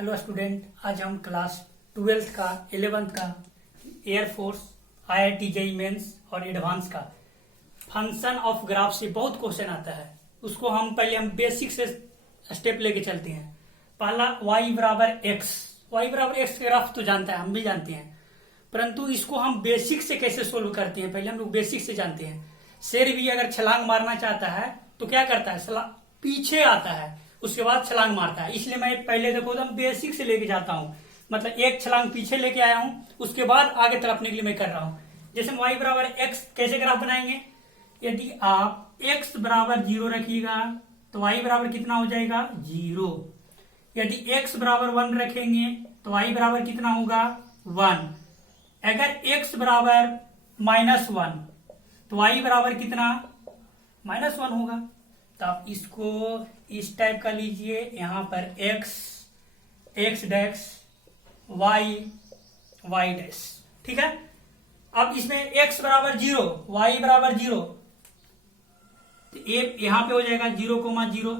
Hello student, आज हम class 12th का 11th का एयरफोर्स IIT जेईई मेंस और एडवांस का फंक्शन ऑफ ग्राफ से बहुत क्वेश्चन आता है। उसको हम बेसिक से स्टेप लेके चलते हैं। पहला y बराबर एक्स ग्राफ तो जानता है, हम भी जानते हैं, परंतु इसको हम बेसिक से कैसे सोल्व करते हैं पहले हम लोग बेसिक से जानते हैं। शेर भी अगर छलांग मारना चाहता है तो क्या करता है, पीछे आता है, उसके बाद छलांग मारता है। इसलिए मैं पहले देखो तो बेसिक से लेके जाता हूं, मतलब एक छलांग पीछे लेके आया हूं, उसके बाद आगे तड़पने के लिए मैं कर रहा हूं। जैसे y बराबर एक्स कैसे ग्राफ बनाएंगे, यदि आप x बराबर 0 रखिएगा तो y बराबर कितना हो जाएगा 0। यदि x बराबर 1 रखेंगे तो y बराबर कितना होगा 1। अगर x बराबर -1 तो y बराबर कितना -1 होगा। तो आप इसको इस टाइप का लीजिए, यहां पर x डैश y डैश, ठीक है। अब इसमें x बराबर 0 y बराबर 0 तो यहां पे हो जाएगा 0,0,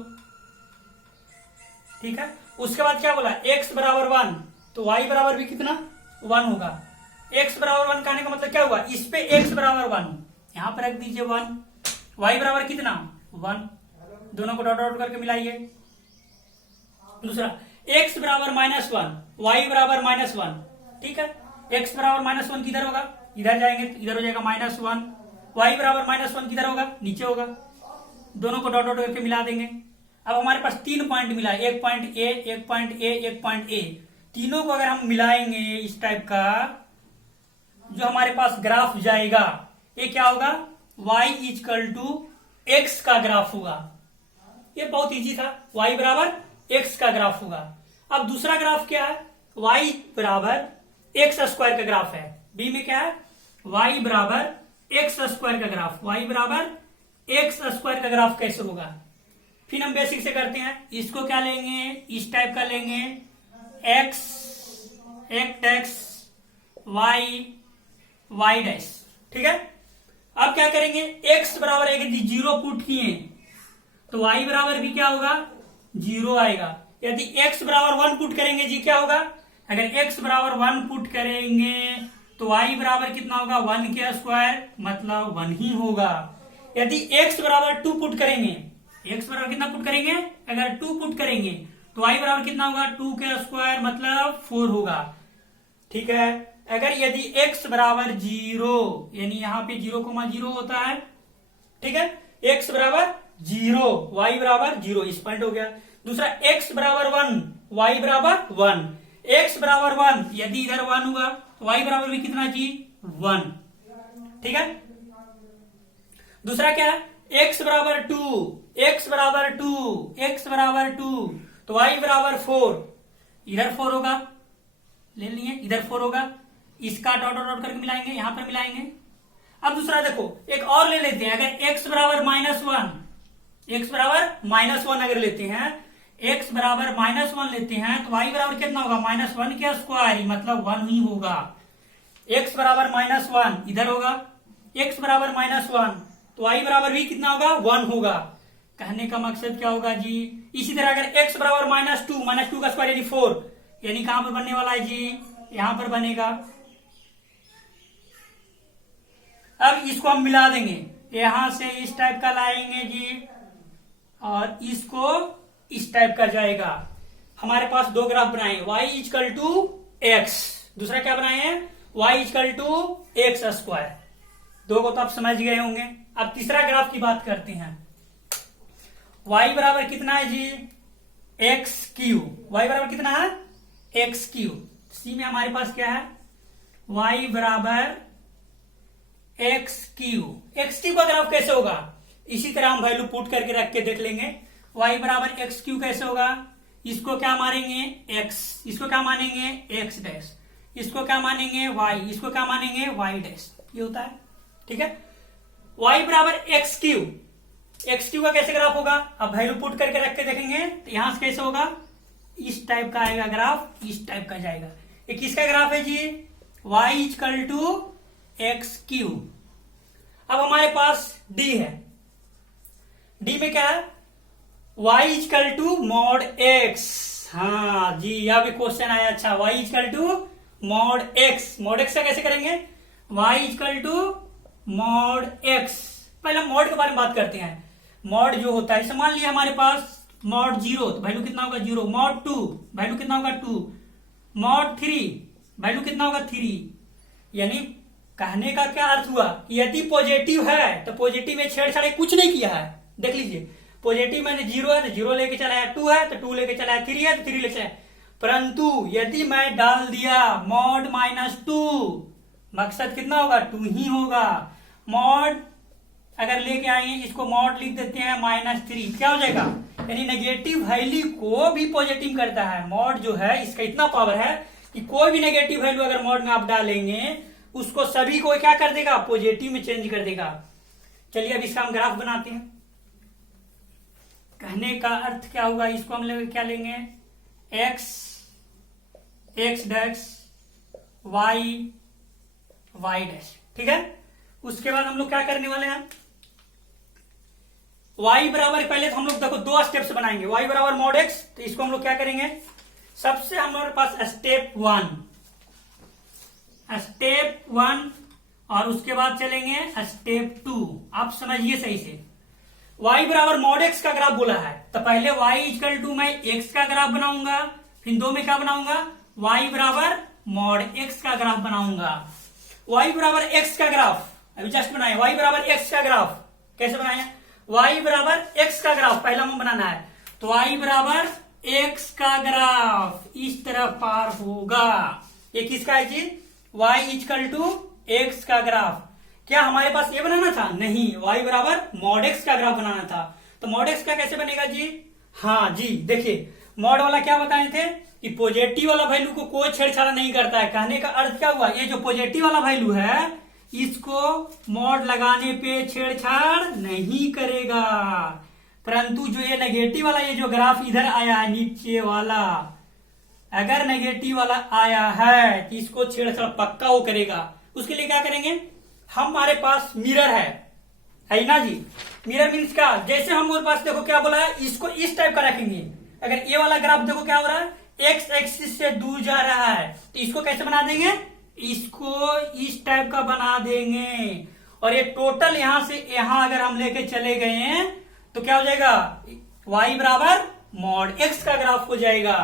ठीक है। उसके बाद क्या बोला, x बराबर 1 तो y बराबर भी कितना 1 होगा। x बराबर 1 कहने का मतलब क्या हुआ, इस पे x बराबर 1 यहां पर रख दीजिए 1, y बराबर कितना 1, दोनों को डॉट डॉट करके मिलाइए। दूसरा x बराबर -1 y बराबर -1, ठीक है। x बराबर -1 किधर होगा, इधर जाएंगे तो इधर हो जाएगा -1, y बराबर -1 किधर होगा, नीचे होगा, दोनों को डॉट डॉट करके मिला देंगे। अब हमारे पास 3 पॉइंट मिला, एक पॉइंट ए, एक पॉइंट ए, एक पॉइंट ए, तीनों को अगर हम मिलाएंगे इस टाइप का जो हमारे पास ग्राफ जाएगा, ये क्या होगा y = x का ग्राफ होगा। ये बहुत इजी था, y बराबर x का ग्राफ होगा। अब दूसरा ग्राफ क्या है, y बराबर x² का ग्राफ है। बी में क्या है, y बराबर x² का ग्राफ, y बराबर x² का ग्राफ कैसे होगा। फिर हम बेसिक से करते हैं, इसको क्या लेंगे, इस टाइप का लेंगे, x डैश y डैश, ठीक है। अब क्या करेंगे, x बराबर 0 पुट किए तो y बराबर भी क्या होगा 0 आएगा। यदि x बराबर 1 पुट करेंगे जी क्या होगा, अगर x बराबर 1 पुट करेंगे तो y बराबर कितना होगा 1 के स्क्वायर, मतलब 1 ही होगा। यदि x बराबर 2 पुट करेंगे, x बराबर कितना पुट करेंगे, अगर 2 पुट करेंगे तो y बराबर कितना होगा 2 के स्क्वायर, मतलब 4 होगा, ठीक है। अगर यदि x बराबर 0 यानी यहाँ पे 0,0 होता है, ठीक है, x बराबर 0 y बराबर 0, इस पॉइंट हो गया। दूसरा x बराबर 1 y बराबर 1, x बराबर 1 यदि इधर 1 हुआ तो y बराबर भी कितना जी 1, ठीक है। दूसरा क्या है, x बराबर 2 तो y बराबर 4, इधर 4 होगा, ले लिए, इधर 4 होगा, इसका डॉट डॉट करके मिलाएंगे, यहां पर मिलाएंगे। अब दूसरा देखो, एक और ले लेते हैं, अगर x बराबर -1 अगर लेते हैं, x बराबर -1 लेते हैं तो y बराबर कितना होगा -1 के स्क्वायर, मतलब 1 ही होगा। x बराबर -1 इधर होगा, x बराबर -1 तो y बराबर भी कितना होगा 1 होगा। कहने का मकसद क्या होगा जी, इसी तरह अगर x बराबर -2 का स्क्वायर यानी 4, यानी कहां पर बनने वाला है जी, यहां पर बनेगा। अब इसको हम मिला देंगे, यहां से इस टाइप का लाएंगे जी, और इसको इस टाइप का जाएगा। हमारे पास दो ग्राफ बनाए, y = x, दूसरा क्या बनाए हैं y = x², दो को तो आप समझ गए होंगे। अब तीसरा ग्राफ की बात करते हैं, y बराबर कितना है जी x3, y बराबर कितना है x3। सी में हमारे पास क्या है, y बराबर x3 का ग्राफ कैसे होगा, इसी तरह हम वैल्यू पुट करके रख के देख लेंगे। y बराबर x3 कैसे होगा, इसको क्या मानेंगे x, इसको क्या मानेंगे x डैश, इसको क्या मानेंगे y, इसको क्या मानेंगे y डैश, ये होता है, ठीक है। y बराबर x3 का कैसे ग्राफ होगा, अब वैल्यू पुट करके रख के देखेंगे तो यहां से कैसे होगा, इस टाइप का आएगा ग्राफ, इस टाइप का जाएगा। ये किसका ग्राफ है जी, y = x3। अब हमारे पास d है, d में क्या है, y = mod x, हाँ जी, यह भी क्वेश्चन आया। अच्छा, y equal to mod x. Mod x का कैसे करेंगे? y equal to mod x. पहले मॉड के बारे में बात करते हैं। मॉड जो होता है, मान लिया हमारे पास मॉड 0 तो वैल्यू कितना होगा 0, मॉड 2 वैल्यू कितना होगा 2, मॉड 3 वैल्यू कितना होगा 3। यानी कहने का क्या अर्थ हुआ कि यदि पॉजिटिव है तो पॉजिटिव में छेड़छाड़ कुछ नहीं किया है। देख लीजिए, पॉजिटिव में 0 है तो 0 लेके चला है, 2 है तो 2 लेके चला है, 3 है तो 3 लेके चला है। परंतु यदि मैं डाल दिया मॉड -2, मकसद कितना होगा 2 ही होगा। मॉड अगर लेके आएंगे, इसको मॉड लिख देते हैं -3, क्या हो जाएगा? यानी नेगेटिव वैल्यू को भी पॉजिटिव करता है। मॉड जो है इसका इतना पावर है कि कोई भी नेगेटिव वैल्यू अगर मॉड में आप डालेंगे उसको सभी को क्या कर देगा? पॉजिटिव में चेंज कर देगा। चलिए अब इसका हम ग्राफ बनाते हैं। कहने का अर्थ क्या होगा, इसको हम क्या लेंगे? x dash y dash. ठीक है, उसके बाद हम लोग क्या करने वाले हैं? y बराबर, पहले तो हम लोग देखो 2 स्टेप्स बनाएंगे। y बराबर मॉड x, तो इसको हम लोग क्या करेंगे? सबसे हमारे पास स्टेप 1 और उसके बाद चलेंगे स्टेप 2। आप समझिए सही से। y बराबर मॉड x का ग्राफ बोला है तो पहले y इक्वल टू मैं x का ग्राफ बनाऊंगा, फिर 2 में क्या बनाऊंगा? y बराबर मॉड x का ग्राफ बनाऊंगा। y बराबर x का ग्राफ अभी जस्ट बनाए। y बराबर x का ग्राफ कैसे बनाए? y बराबर x का ग्राफ पहला हमें बनाना है, तो y बराबर x का ग्राफ इस तरह पार होगा। ये किसका है जी? y इक्वल टू x का ग्राफ। क्या हमारे पास ये बनाना था? नहीं, y बराबर मॉड x का ग्राफ बनाना था। तो मॉड x का कैसे बनेगा जी? हाँ जी, देखिए मॉड वाला क्या बताए थे कि पॉजिटिव वाला वैल्यू को कोई छेड़छाड़ नहीं करता है। कहने का अर्थ क्या हुआ? ये जो पॉजिटिव वाला वैल्यू है इसको मॉड लगाने पे छेड़छाड़ नहीं करेगा। परंतु जो ये नेगेटिव वाला, ये जो ग्राफ इधर आया है नीचे वाला, अगर नेगेटिव वाला आया है तो इसको छेड़छाड़ पक्का वो करेगा। उसके लिए क्या करेंगे? हमारे पास मिरर है ना जी। मिरर मीन्स क्या? जैसे हमारे पास देखो क्या बोला है, इसको इस टाइप का रखेंगे। अगर ये वाला ग्राफ देखो क्या हो रहा है, एक्स एक्सिस से दूर जा रहा है, तो इसको कैसे बना देंगे? इसको इस टाइप का बना देंगे। और ये टोटल यहां से यहां अगर हम लेके चले गए हैं तो क्या हो जाएगा? y बराबर मॉड x का ग्राफ हो जाएगा।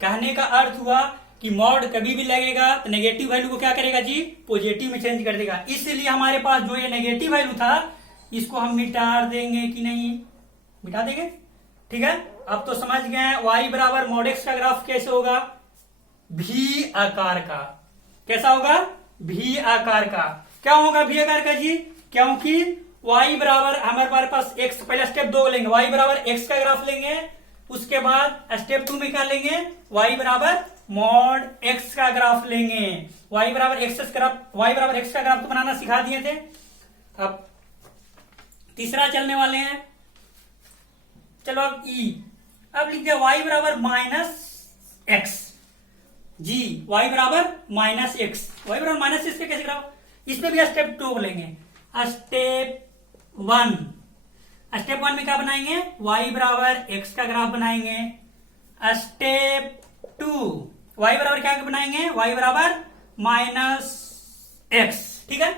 कहने का अर्थ हुआ कि मॉड कभी भी लगेगा तो नेगेटिव वैल्यू को क्या करेगा जी? पॉजिटिव में चेंज कर देगा। इसलिए हमारे पास जो ये नेगेटिव वैल्यू था इसको हम मिटा देंगे कि नहीं? मिटा देंगे। ठीक है, अब तो समझ गए हैं y बराबर मॉड x का ग्राफ कैसे होगा? भी आकार का। कैसा होगा? भी आकार का। क्या होगा भी आकार का जी? क्योंकि y बराबर हमारे पास x, पहले स्टेप 2 लेंगे, y बराबर x का ग्राफ लेंगे, उसके बाद स्टेप 2 में क्या लेंगे? y बराबर मॉड x का ग्राफ लेंगे। y बराबर x का ग्राफ तो बनाना सिखा दिए थे। अब तीसरा चलने वाले हैं। चलो अब अब लिख दिया y बराबर -x जी। y बराबर -x, y बराबर -x के कैसे ग्राफ? इसमें भी स्टेप 2 लेंगे। स्टेप 1 में क्या बनाएंगे? y बराबर x का ग्राफ बनाएंगे। स्टेप 2 y बराबर क्या बनाएंगे? y बराबर -x। ठीक है,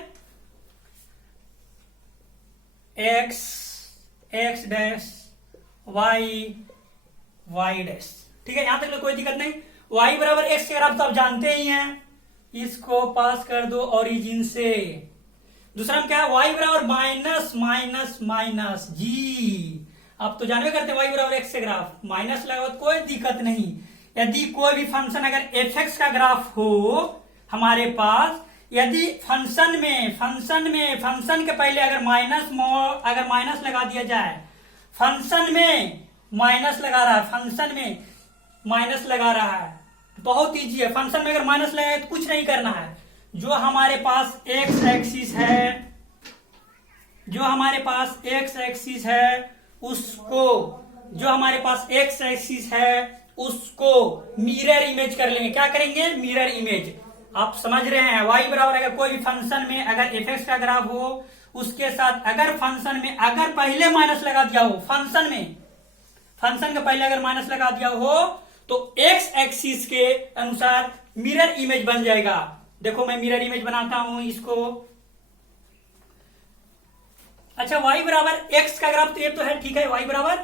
x डैश y डैश। ठीक है, यहां तक कोई दिक्कत नहीं। y बराबर x के ग्राफ तो आप जानते ही हैं, इसको पास कर दो ओरिजिन से। दूसरा हम क्या है? y बराबर माइनस जी। आप तो जानवे करते हैं y बराबर x से ग्राफ माइनस लगा तो कोई दिक्कत नहीं। यदि कोई भी फंक्शन अगर f(x) का ग्राफ हो हमारे पास, यदि फंक्शन के पहले अगर माइनस लगा दिया जाए, फंक्शन में माइनस लगा रहा है, बहुत इजी है। फंक्शन में अगर माइनस लगाए तो कुछ नहीं करना है। जो हमारे पास x एक्सिस है उसको मिरर इमेज कर लेंगे। क्या करेंगे? Mirror image. आप समझ रहे हैं? y बराबर अगर कोई भी फंक्शन में अगर f(x) का ग्राफ हो, उसके साथ अगर फंक्शन में अगर पहले माइनस लगा दिया हो, फंक्शन फंक्शन के पहले अगर माइनस लगा दिया हो तो एक्स एक्सिस के अनुसार मिरर इमेज बन जाएगा। देखो मैं मिरर इमेज बनाता हूं इसको। अच्छा y बराबर एक्स का ग्राफ तो ये तो है, ठीक है, y बराबर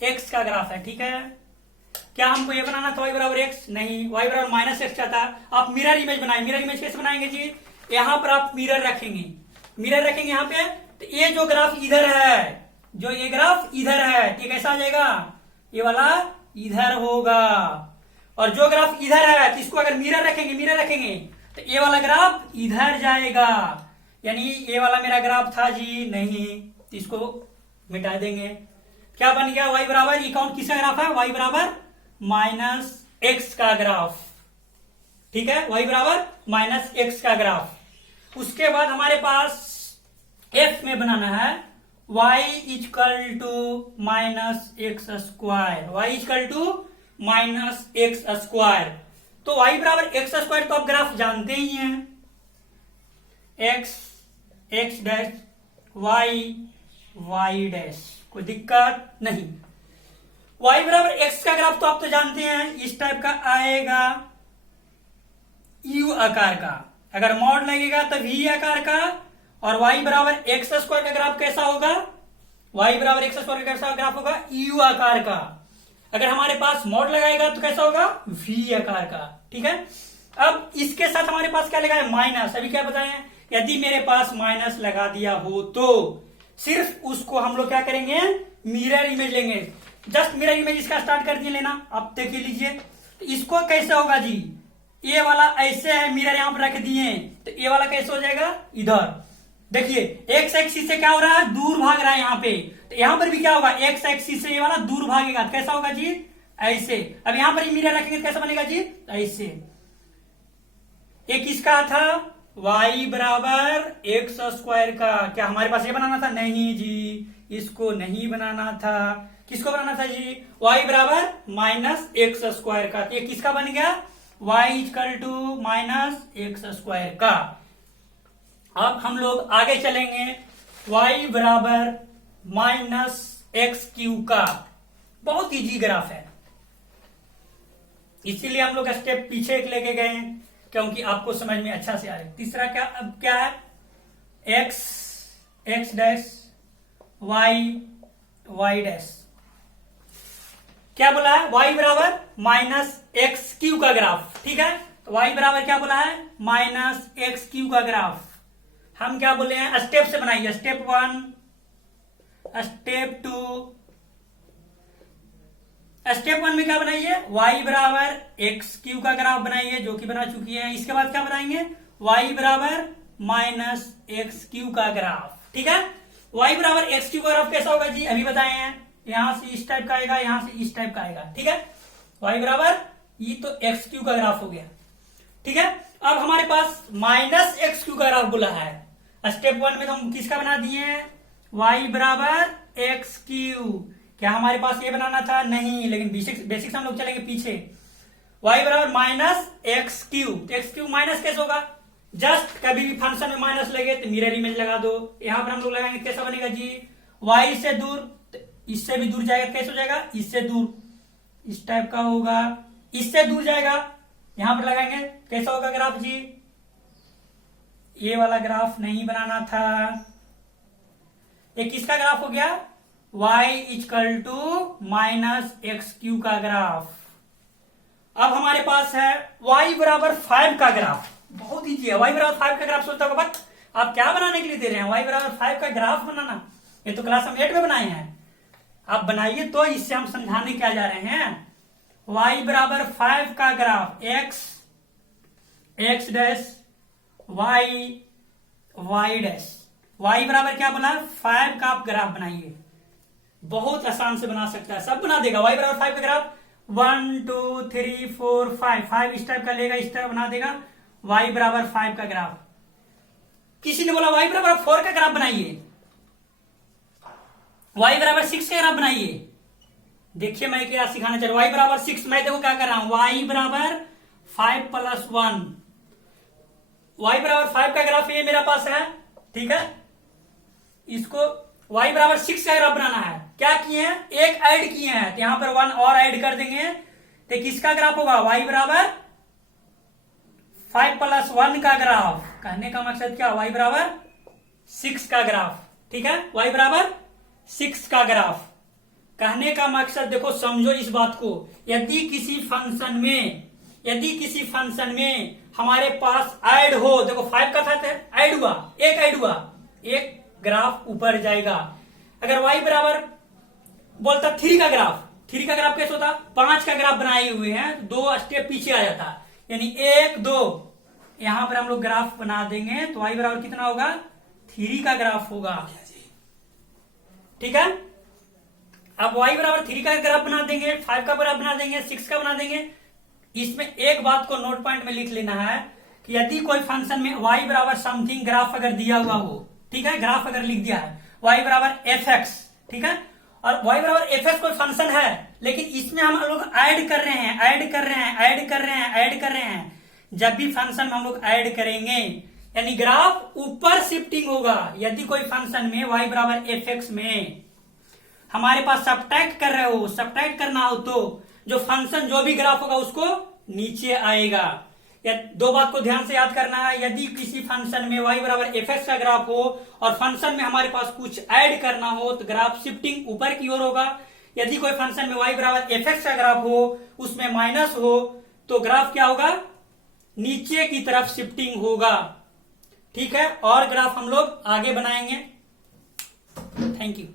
एक्स का ग्राफ है, ठीक है। क्या हमको ये बनाना था y बराबर एक्स? नहीं, y बराबर माइनस एक्स चाहता। आप मिरर इमेज बनाए। मिरर इमेज कैसे बनाएंगे जी? यहां पर आप मिरर रखेंगे, मिरर रखेंगे यहां पे, तो ये जो ग्राफ इधर है, जो ये ग्राफ इधर है, ठीक, कैसा आ जाएगा? ये वाला इधर होगा। और जो ग्राफ इधर है तो इसको अगर मिरर रखेंगे तो ये वाला ग्राफ इधर जाएगा। यानी ये वाला मेरा ग्राफ था जी, नहीं, तो इसको मिटा देंगे। क्या बन गया? y बराबर, ये कौन किसका ग्राफ है? y बराबर माइनस एक्स का ग्राफ, ठीक है, y बराबर माइनस एक्स का ग्राफ। उसके बाद हमारे पास f में बनाना है y equal to minus x square, y equal to minus x square. तो y बराबर एक्स स्क्वायर तो आप ग्राफ जानते ही हैं, x x dash y y dash, कोई दिक्कत नहीं। y बराबर एक्स का ग्राफ तो आप तो जानते हैं, इस टाइप का आएगा, यू आकार का, अगर मॉड लगेगा तो वी आकार का। और y बराबर एक्स स्क्वायर का ग्राफ कैसा होगा? y बराबर एक्स स्क्वायर का कैसा ग्राफ होगा? यू आकार का। अगर हमारे पास मॉड लगाएगा तो कैसा होगा? वी आकार का, ठीक है। अब इसके साथ हमारे पास क्या लगा है? माइनस। अभी क्या बताएं, यदि मेरे पास माइनस लगा दिया हो तो सिर्फ उसको हम लोग क्या करेंगे? मिरर इमेज लेंगे। जस्ट मिरर इमेज इसका स्टार्ट कर दिए लेना। आप देखिए लीजिए इसको कैसे होगा जी? ये वाला ऐसे है, मिरर यहां पर रख दिए, तो ये वाला कैसे हो जाएगा? इधर देखिए एक्स एक्सिस से क्या हो रहा है? दूर भाग रहा है यहाँ पे, तो यहां पर भी क्या होगा? एक्स एक्सिस से ये वाला दूर भागेगा, तो कैसा होगा जी? ऐसे। अब यहां पर मिरर रखेंगे तो कैसा बनेगा जी? ऐसे। एक किसका था? y बराबर एक्स स्क्वायर का। क्या हमारे पास ये बनाना था? नहीं जी, इसको नहीं बनाना था। किसको बनाना था जी? y बराबर माइनस एक्स स्क्वायर का। ये किसका बन गया? y equal to minus x square का। अब हम लोग आगे चलेंगे, y बराबर माइनस एक्स क्यू का। बहुत इजी ग्राफ है, इसीलिए हम लोग स्टेप पीछे एक लेके गए हैं, क्योंकि आपको समझ में अच्छा से आ रहा है। तीसरा क्या, अब क्या है? x x dash y y dash. क्या बोला है? y बराबर माइनस एक्स क्यू का ग्राफ, ठीक है। तो y बराबर क्या बोला है? माइनस एक्स क्यू का ग्राफ। हम क्या बोले हैं? स्टेप से बनाइए, स्टेप 1, स्टेप 2। स्टेप 1 में क्या बनाइए? y बराबर एक्स क्यू का ग्राफ बनाइए, जो कि बना चुकी है। इसके बाद क्या बनाएंगे? y बराबर माइनस एक्स क्यू का ग्राफ, ठीक है। y बराबर एक्स क्यू का ग्राफ कैसा होगा जी? अभी बताए हैं, यहां से इस टाइप का आएगा, यहां से इस टाइप का आएगा, ठीक है। y बराबर ये तो एक्स क्यू का ग्राफ हो गया, ठीक है। अब हमारे पास माइनस एक्स क्यू का ग्राफ बोला है। स्टेप 1 में तो हम किसका बना दिए हैं? y बराबर एक्स क्यू। क्या हमारे पास ये बनाना था? नहीं, लेकिन बेसिक्स हम लोग चलेंगे पीछे। y बराबर minus x Q. X Q minus कैसे होगा? जस्ट कभी भी फंक्शन में माइनस लगे तो मिरर इमेज लगा दो। यहां पर हम लोग लगाएंगे, कैसा बनेगा जी? y से दूर, इससे भी दूर जाएगा, कैसे हो जाएगा? इससे दूर, इस टाइप का होगा। इससे दूर जाएगा, यहां पर लगाएंगे, कैसा होगा ग्राफ जी? ये वाला ग्राफ नहीं बनाना था। ये किसका ग्राफ हो गया? y equal to minus x cube का ग्राफ। अब हमारे पास है y बराबर 5 का ग्राफ। बहुत ईजी है, y बराबर 5 का ग्राफ सोचता होगा, बट आप क्या बनाने के लिए दे रहे हैं? y बराबर 5 का ग्राफ बनाना, ये तो क्लास हम 8 में बनाए हैं। आप बनाइए तो इससे हम समझाने क्या जा रहे हैं। y बराबर 5 का graph, x dash y y dash. y बराबर क्या बोला? 5 का आप ग्राफ बनाइए। बहुत आसान से बना सकता है, सब बना देगा। y बराबर 5 का ग्राफ 1 2 3 4 5 इस टाइप का लेगा, इस टाइप बना देगा। y बराबर 5 का ग्राफ। किसी ने बोला y बराबर 4 का ग्राफ बनाइए, y बराबर 6 का ग्राफ बनाइए। देखिए मैं क्या सिखाना चाह रहा हूं। y बराबर 6, मैं देखो क्या कर रहा हूं, y बराबर 5 + 1। y बराबर 5 का ग्राफ ये मेरा पास है, ठीक है। इसको y बराबर 6 का ग्राफ बनाना है। क्या किए हैं, एक ऐड किए हैं, तो यहां पर 1 और ऐड कर देंगे, तो किसका ग्राफ होगा, y बराबर 5 + 1 का ग्राफ। कहने का मकसद क्या, y बराबर 6 का ग्राफ। ठीक है, y बराबर 6 का ग्राफ। कहने का मकसद देखो, समझो इस बात को, यदि किसी फंक्शन में हमारे पास ऐड हो, देखो 5 का साथ ऐड हुआ, एक ग्राफ ऊपर जाएगा। अगर y बराबर बोलता 3 का ग्राफ कैसे होता, 5 का ग्राफ बनाए हुए हैं, 2 स्टेप पीछे आ जाता, यानी 1 2, यहां पर हम लोग ग्राफ बना देंगे तो y बराबर कितना होगा, 3 का ग्राफ होगा। ठीक है, अब y बराबर 3 का ग्राफ बना देंगे, 5 का ग्राफ बना देंगे, 6 का बना देंगे। इसमें एक बात को नोट पॉइंट में लिख लेना है कि यदि कोई फंक्शन में y बराबर समथिंग ग्राफ अगर दिया हुआ हो, ठीक है, ग्राफ अगर लिख दिया है y बराबर fx, ठीक है, और y बराबर fx कोई फंक्शन है, लेकिन इसमें हम लोग ऐड कर रहे हैं। जब भी फंक्शन में हम लोग ऐड करेंगे यानी ग्राफ ऊपर शिफ्टिंग होगा। यदि कोई फंक्शन में y बराबर fx में हमारे पास सब्ट्रैक्ट कर रहे हो, सब्ट्रैक्ट करना हो, तो जो फंक्शन जो भी ग्राफ होगा उसको नीचे आएगा। या 2 बात को ध्यान से याद करना है, यदि किसी फंक्शन में y बराबर fx का ग्राफ हो और फंक्शन में हमारे पास कुछ ऐड करना हो तो ग्राफ शिफ्टिंग ऊपर की ओर होगा। यदि कोई फंक्शन में y बराबर fx का ग्राफ हो, उसमें माइनस हो, तो ग्राफ क्या होगा, नीचे की तरफ शिफ्टिंग होगा। ठीक है, और ग्राफ हम लोग आगे बनाएंगे। Thank you.